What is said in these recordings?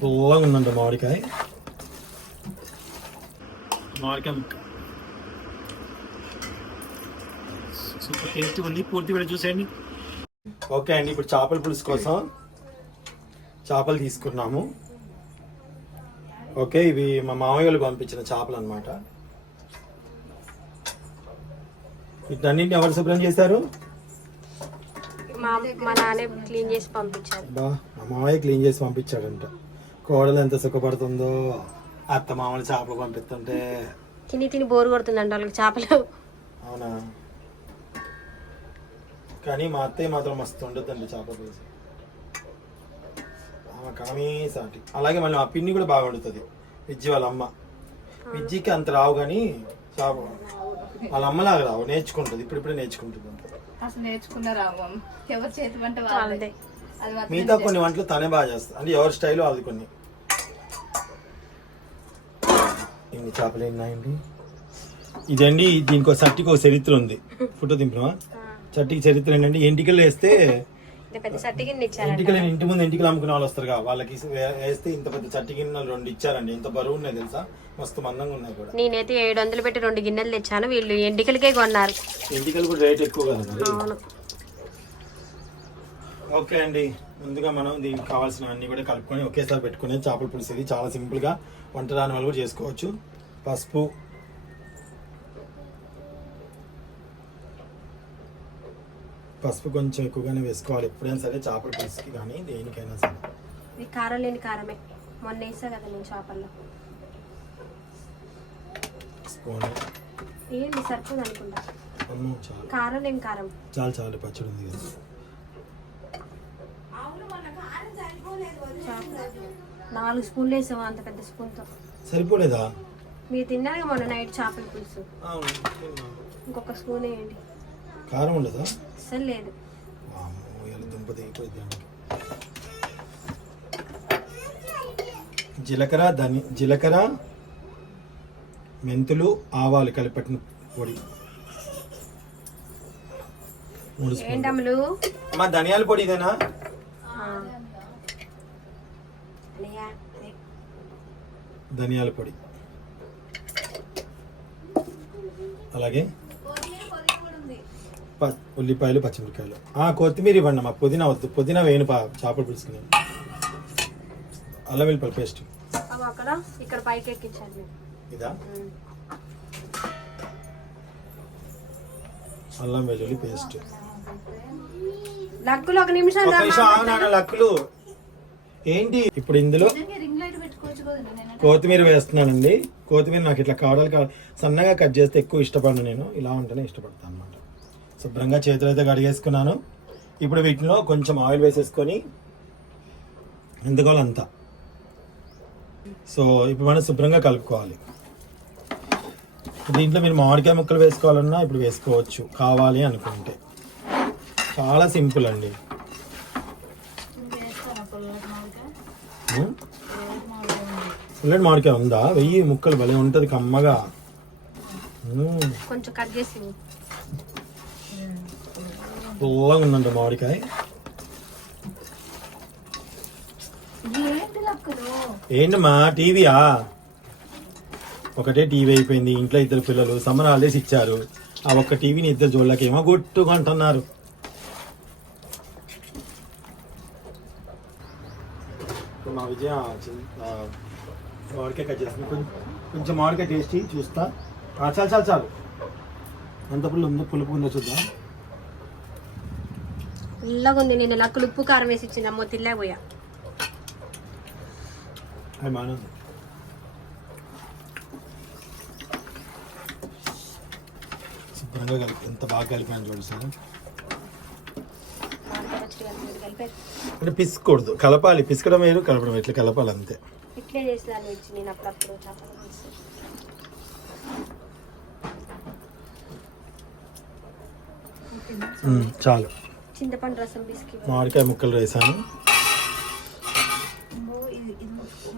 పుల్లగా ఉందంట మామిడికాయ ముక్క సూపర్ టేస్టీ ఉంది. పూర్తి కూడా చూసేయండి. ఓకే అండి, ఇప్పుడు చేపల పులుసు కోసం చేపలు తీసుకున్నాము. ఓకే, ఇవి మా మామయ్యలు పంపించిన చేపలు అనమాట. వీటన్నింటిని ఎవరు శుభ్రం చేశారు? మా నాన్న క్లీన్ చేసి పంపించారు. మా మామయ్య క్లీన్ చేసి పంపించాడంట. కోడలు ఎంత సుఖపడుతుందో అత్త మామూలు చేపలు పంపిస్తుంటే. తిని తిని బోరు కొడుతుందంట వాళ్ళకి చేపలు. అవునా? కానీ మా అత్తయ్య మాత్రం మస్తు ఉండదండి చేపల పులుసు. ఆమె కామీ సాటి. అలాగే మళ్ళీ మా పిన్ని కూడా బాగా వండుతుంది, విజ్జి వాళ్ళ అమ్మ. విజ్జికి అంత రావు కానీ చేప వాళ్ళ అమ్మలాగా రావు, నేర్చుకుంటుంది. ఇప్పుడిప్పుడే నేర్చుకుంటుంది. అసలు నేర్చుకున్నారా ఎవరి చేతి వంట వాళ్ళదే. మిగతా కొన్ని వంటలు తనే బాగా చేస్తుంది, అంటే ఎవరి స్టైల్ వాళ్ళది. కొన్ని ఇన్ని చేపలు ఉన్నాయండి. ఇదండి, దీనికి చట్టికి ఒక చరిత్ర ఉంది. ఫోటో దింపినవా? చట్టికి చరిత్ర ఏంటంటే, ఎంటికలు వేస్తే ఎంటికలు ఇంటి ముందు ఎంటికలు అమ్ముకునే వాళ్ళు వస్తారు కదా, వాళ్ళకి వేస్తే ఇంత పెద్ద చట్టి గిన్నెలు 2 ఇచ్చారండి. ఎంత బరువు ఉన్నాయి తెలుసా? మస్తు మందంగా ఉన్నాయి కూడా. నేనైతే 700 పెట్టి 2 గిన్నెలు తెచ్చాను. వీళ్ళు ఎంటికలకే కొన్నారు. ఎంటికలు కూడా రేట్ ఎక్కువ కదా. ఓకే అండి, ముందుగా మనం దీనికి కావాల్సిన అన్ని కూడా కలుపుకొని ఒకేసారి పెట్టుకునే చేపల పులుసు. ఇది చాలా సింపుల్ గా వంట రాని వాళ్ళు కూడా చేసుకోవచ్చు. పసుపు, కొంచెం ఎక్కువగానే వేసుకోవాలి ఎప్పుడైనా సరే, చేపల పులుసుకి కానీ దేనికైనా సరే. ఇది కారం లేని కారమే, మొన్న వేసా కదా నేను చేపల్లో. స్పూన్ ఏంటి సరిపోదు అనుకుంటా. కారం లేని కారం చాలు పచ్చడి ఉంది కదా. 4 స్పూన్లు వేసాము, అంత పెద్ద స్పూన్తో. సరిపోలేదా? మీరు తిన్నారు మొన్న నైట్ చేపల పులుసు. ఇంకొక స్పూన్ వేయండి. కారం ఉండదా? అసలు లేదు. దుంప తెగిపోయింది. జీలకర్ర, మెంతులు, ఆవాలు కలిపెట్టిన పొడి 3 స్పూన్లు. అమ్మా ధనియాల పొడి ఇదేనా? ధనియాల పొడి, అలాగే ఉల్లిపాయలు, పచ్చిమిరకాయలు, కొత్తిమీర ఇవ్వండి అమ్మా. పుదీనా వద్దు, పుదీనా వేయను చేపలు పులుసుకుని. అల్లం వెల్లుల్లి పేస్ట్ ఇక్కడ పైకి ఎక్కించండి. ఇదా? అల్లం వెల్లుల్లి పేస్ట్. లక్కులు 1 నిమిషం లక్కులు ఏంటి? ఇప్పుడు ఇందులో కొత్తిమీర వేస్తున్నానండి. కొత్తిమీర నాకు ఇట్లా కావడాలి, సన్నగా కట్ చేస్తే ఎక్కువ ఇష్టపడను నేను. ఇలా ఉంటేనే ఇష్టపడతాను అనమాట. శుభ్రంగా చేతులు అయితే కడిగేసుకున్నాను. ఇప్పుడు వీటిలో కొంచెం ఆయిల్ వేసేసుకొని ఎందుకోవాలి అంతా. సో ఇప్పుడు మనం శుభ్రంగా కలుపుకోవాలి. దీంట్లో మీరు మామిడికాయ ముక్కలు వేసుకోవాలన్నా ఇప్పుడు వేసుకోవచ్చు, కావాలి అనుకుంటే. చాలా సింపుల్ అండి. పుల్లటి మామిడికాయ ఉందా? వెయ్యి ముక్కలు భలే ఉంటుంది కమ్మగా. కొంచెం కట్ చేసి. పుల్లగా ఉందంట మామిడికాయ. ఏంటమ్మా టీవీయా? ఒకటే టీవీ అయిపోయింది. ఇంట్లో 2 పిల్లలు సమ్మర్ హాలిడేస్ ఇచ్చారు. ఆ ఒక్క టీవీని 2 జోళ్ళకి ఏమో కొట్టుకుంటున్నారు. మా విజయ మామిడికాయ కట్ చేస్తుంది. కొంచెం మామిడికాయ టేస్ట్ చూస్తా. చాలు. ఎంత పులుపు ఉందో చూద్దాం. పుల్లగా ఉంది. నేను లక్కులు ఉప్పు కారం వేసి ఇచ్చింది. అమ్మో తిల్లేకపోయా. అది మాను. శుభ్రంగా కలిపి ఎంత బాగా కలిపాను చూడు సార్. అంటే పిసుకోకూడదు, కలపాలి. పిసకడం వేరు, కలపడం ఇట్లా కలపాలి అంతే. ఇట్లే చేసేదాన్ని వచ్చి నేను అప్పుడప్పుడు. చాలు. చింతపండు రసం పిసికి మామిడికాయ ముక్కలు వేసాను.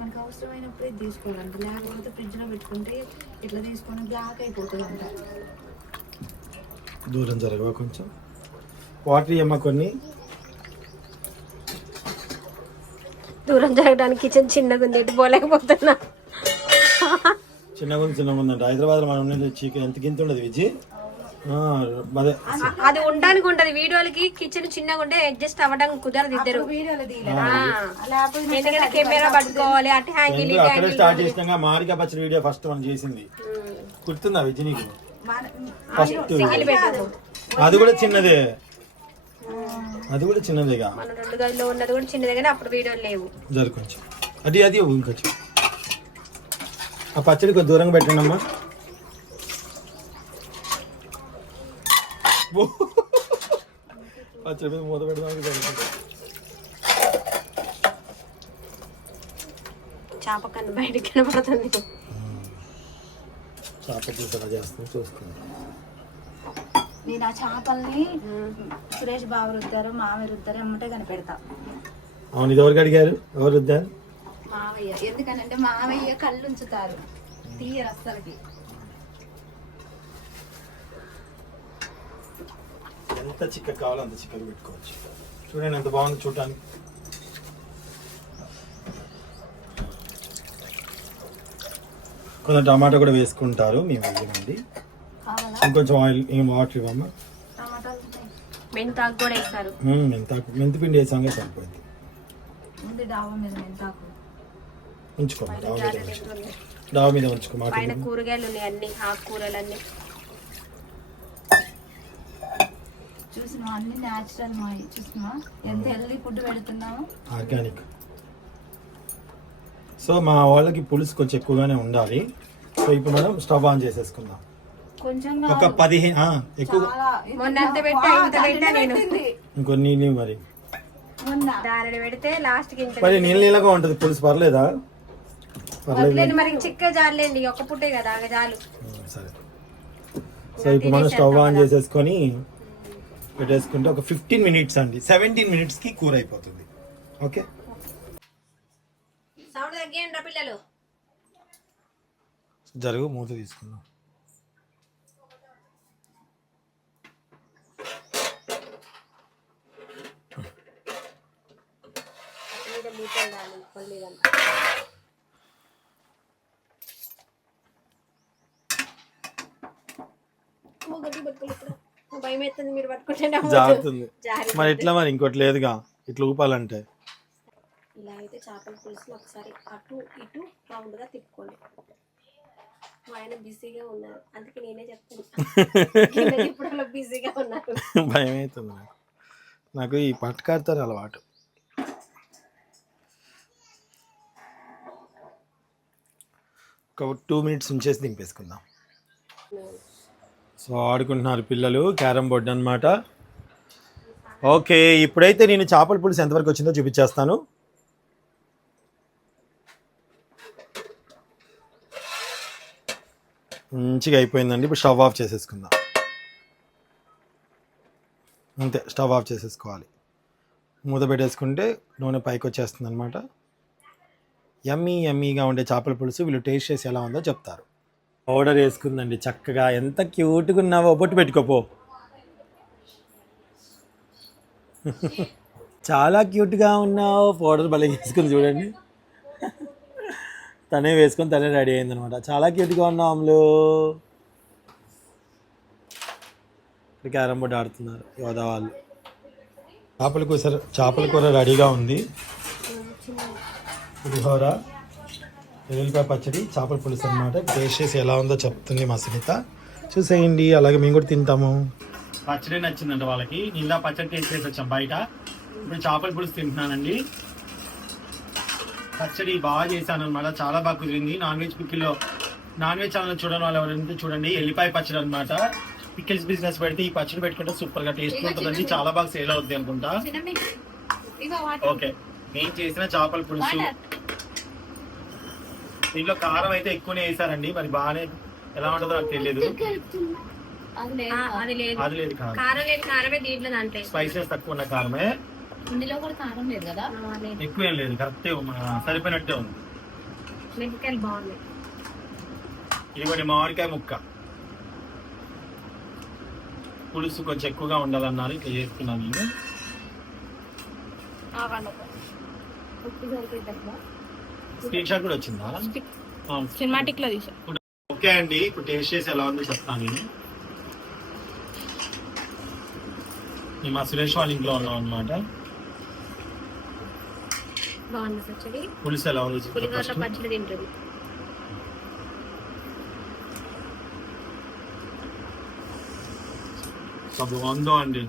మనకు అవసరమైనప్పుడే తీసుకోవాలండి, లేకపోతే ఫ్రిడ్జ్ లో పెట్టుకుంటే ఇట్లా తీసుకొని బ్లాక్ అయిపోతుంది అంట. దూరం జరగవా కొంచెం. వాటర్ ఇవ్వమ్మా కొన్ని. దూరం జరగడానికి కిచెన్ చిన్నగా ఉంది, ఎటు పోలేకపోతున్నా. చిన్నగా ఉందంట. హైదరాబాద్ మనం చికెన్ ఎంత గింత ఉండదు విజి. అదే అది ఉండడానికి ఉంటది, వీడియోలకి కిచెన్ చిన్నగా ఉంటే అడ్జస్ట్ అవ్వడానికి కుదరదు ఇద్దరు. ఎందుకంటే కెమెరా పట్టుకోవాలి, అటు హ్యాంగిల్ అక్కడే స్టార్ట్ చేసినాక మామిడికాయ పచ్చడి వీడియో ఫస్ట్ మనం చేసింది గుర్తుందా విజి నీకు? ఫస్ట్ అది కూడా చిన్నదే, మన 2 గదిలో ఉన్నది కూడా చిన్నదే కానీ అప్పుడు వీడియోలు లేవు. జరు కొంచెం అది ఇంకొంచెం ఆ పచ్చడి కొంచెం దూరంగా పెట్టండి అమ్మా. పచ్చడి మీద మూత పెడదాం. చేప కన్ను బయటికి కనపడుతుంది. చేప చూసారా చేస్తాం చూసుకుంటాం. నేను ఆ చేపల్ని సురేష్ బాబు రుద్దారు, మామయ్య రుద్దారు అమ్మటే కనిపెడతా. అవును, ఇది ఎవరికి అడిగారు? ఎవరు రుద్దారు? మామయ్య. ఎందుకనంటే మామయ్య కళ్ళు ఉంచుతారు, తీయరు అస్సలకి. ఎంత చిక్క కావాలో అంత చిక్కగా పెట్టుకోవచ్చు. చూడండి ఎంత బాగుంది చూడటానికి. కొంచెం టమాటా కూడా వేసుకుంటారు, మేము వేయమండి. ఇంకొంచెం ఆయిల్, ఏం వాటర్ ఇవ్వమ్మా. మెంతాకు కూడా వేస్తారు. మెంతి పిండి వేసాక సరిపోయింది. ఉంచుకోండి డాబా మీద ఉంచుకో. పైన కూరగాయలు ఉన్నాయి, అన్ని ఆకుకూరలన్నీ చూసినా, అన్ని న్యాచురల్ మా. చూసినా ఎంత హెల్దీ ఫుడ్ పెడుతున్నాము, ఆర్గానిక్. సో మా వాళ్ళకి పులుసు కొంచెం ఎక్కువగానే ఉండాలి. సో ఇప్పుడు మనం స్టవ్ ఆన్ చేసేసుకుందాం. కొంచెం ఒక 15 ఎక్కువ ఇంకొన్ని మరి పెడితే లాస్ట్ కి మరి నీళ్ళగా ఉంటది పులుసు. పర్లేదా? పర్లేదు మరి, చిక్క జాలేండి, ఒక్క పుట్టే కదా చాలు. సరే. సో ఇప్పుడు మనం స్టవ్ ఆన్ చేసేసుకొని పెట్టేసుకుంటే ఒక 15 మినిట్స్ అండి, 17 మినిట్స్ కి కూర అయిపోతుంది. ఓకే, సౌండ్ తగ్గియండి రా పిల్లలు. జరుగు, మూత తీసుకుందాం. భయం అవుతుంది, మీరు పట్టుకుంటే జారుతుంది. మరి ఎట్లా? మరి ఇంకోటి లేదుగా ఇట్లా ఊపాలంటే. ఇలా అయితే చేపల పులుసులో ఒకసారి అటు ఇటు రౌండ్ గా తిప్పుకోండి. ఆయన బిజీగా ఉన్నారు, అందుకే నేనే చెప్తాను. ఇప్పుడు బిజీగా ఉన్నారు. భయం అవుతుంది నాకు ఈ పట్టుకారుతారు అలవాటు. ఒక 2 మినిట్స్ ఉంచేసి దింపేసుకుందాం. సో ఆడుకుంటున్నారు పిల్లలు, క్యారమ్ బోర్డ్ అనమాట. ఓకే, ఇప్పుడైతే నేను చేపల పులుసు ఎంతవరకు వచ్చిందో చూపించేస్తాను. మంచిగా అయిపోయిందండి. ఇప్పుడు స్టవ్ ఆఫ్ చేసేసుకుందాం. అంతే, స్టవ్ ఆఫ్ చేసేసుకోవాలి. మూత పెట్టేసుకుంటే నూనె పైకి వచ్చేస్తుంది అనమాట. యమ్మీగా ఉండే చేపల పులుసు వీళ్ళు టేస్ట్ చేసి ఎలా ఉందో చెప్తారు. పౌడర్ వేసుకుందండి చక్కగా. ఎంత క్యూట్గా ఉన్నావో, బొట్టు పెట్టుకోపో. చాలా క్యూట్గా ఉన్నావు. పౌడర్ భలే వేసుకుని చూడండి, తనే వేసుకొని తనే రెడీ అయిందనమాట. చాలా క్యూట్గా ఉన్నావు అమ్ములు. క్యారమ్ బోర్డ్ ఆడుతున్నారు యోధా వాళ్ళు. చేపల కూర రెడీగా ఉంది. పులిహోర, ఎల్లుల్లిపాయ పచ్చడి, చేపల పులుసు అనమాట. టేస్ట్ చేసి ఎలా ఉందో చెప్తుంది మా సునీత. చూసేయండి, అలాగే మేము కూడా తింటాము. పచ్చడి నచ్చిందంట వాళ్ళకి. నిన్న పచ్చడి టేస్ట్ చేసి వచ్చాం బయట. ఇప్పుడు చేపల పులుసు తింటున్నానండి. పచ్చడి బాగా చేశాను అనమాట, చాలా బాగా కుదిరింది. నాన్ వెజ్ పిక్కిల్లో, నాన్ వెజ్ ఛానల్ చూడని వాళ్ళు ఎవరైతే చూడండి, ఎల్లిపాయ పచ్చడి అనమాట. పికిల్స్ బిజినెస్ పెడితే ఈ పచ్చడి పెట్టుకుంటే సూపర్ గా టేస్ట్ ఉంటుందండి. చాలా బాగా సేల్ అవుద్ది అనుకుంటా. ఓకే, నేను చేసిన చేపల పులుసు. దీంట్లో కారం అయితే ఎక్కువనే వేసారండి, మరి బాగానే ఎలా ఉంటుందో నాకు తెలియదు. అది లేదు కారం, స్పైసెస్ తక్కువ ఉన్న కారమే. ఎక్కువ ఏం లేదు, కరెక్ట్ సరిపోయినట్టే ఉంది. ఇదిగోండి మామిడికాయ ముక్క. పులుసు కొంచెం ఎక్కువగా ఉండాలన్నారు, ఇట్లా చేస్తున్నాను నేను. ఉప్పు సరిపోయింది అట్లా. స్క్రీన్ షాట్ కూడా వచ్చిందా? సినిమాటిక్ లో తీసా. ఓకే అండి, ఇప్పుడు టేస్ట్ చేసి ఎలా ఉందో చెప్తాను నేను. మేము మా సురేష్ వాళ్ళ ఇంట్లో ఉన్నాం అనమాట. బాగుంది పచ్చడి. పులుసు ఎలా ఉంది పులిహోర పచ్చడి తింటుంది. బాగుందో అండి.